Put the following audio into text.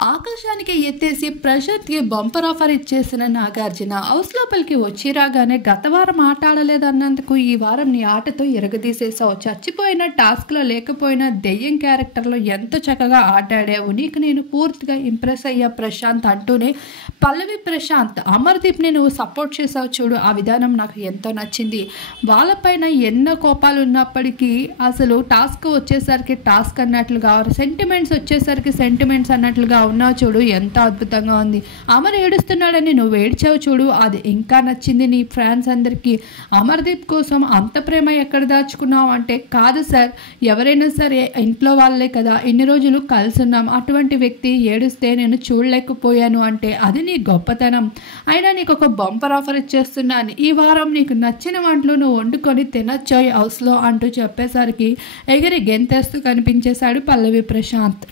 ఆకాశానికి ఎత్తేసి ప్రశాంత్‌కి bumper offer ఇచ్చేసిన నాగార్జున హౌస్ లోపలికి వచ్చి రాగానే గత వారం ఆట ఆడలేదన్నందుకు ఈ వారం నీ ఆటతో ఇరగదీసేసావు. చచ్చిపోయిన టాస్క్‌లో లేకపోయినా దెయ్యం క్యారెక్టర్‌లో ఎంతో చక్కగా ఆట ఆడావు. నీకు నేను పూర్తిగా ఇంప్రెస్ అయ్యా ప్రశాంత్ అంటూనే పల్లవి ప్రశాంత్ అమర్‌దీప్‌ని నువ్వు సపోర్ట్ చేసావు చూడు. ఆ విధానం నాకు ఎంతో నచ్చింది. వాళ్ళపైన ఎన్నో కోపాలు ఉన్నప్పటికీ అసలు టాస్క్ వచ్చేసరికి టాస్క్ అన్నట్లుగా, సెంటిమెంట్స్ వచ్చేసరికి సెంటిమెంట్స్ అన్నట్లుగా ఉన్నావు చూడు. ఎంత అద్భుతంగా ఉంది. అమర్ ఏడుస్తున్నాడని నువ్వు ఏడ్చావు చూడు. అది ఇంకా నచ్చింది నీ ఫ్యాన్స్ అందరికీ. అమర్దీప్ కోసం అంత ప్రేమ ఎక్కడ దాచుకున్నావు అంటే, కాదు సార్, ఎవరైనా సరే ఇంట్లో వాళ్ళే కదా, ఇన్ని రోజులు కలిసి ఉన్నాం, అటువంటి వ్యక్తి ఏడుస్తే నేను చూడలేకపోయాను అంటే అది నీ గొప్పతనం. అయినా నీకు ఒక బంపర్ ఆఫర్ ఇచ్చేస్తున్నాను. ఈ వారం నీకు నచ్చిన వంటలు నువ్వు వండుకొని తినొచ్చాయి హౌస్లో అంటూ చెప్పేసరికి ఎగిరి గెంతేస్తూ కనిపించేశాడు పల్లవి ప్రశాంత్.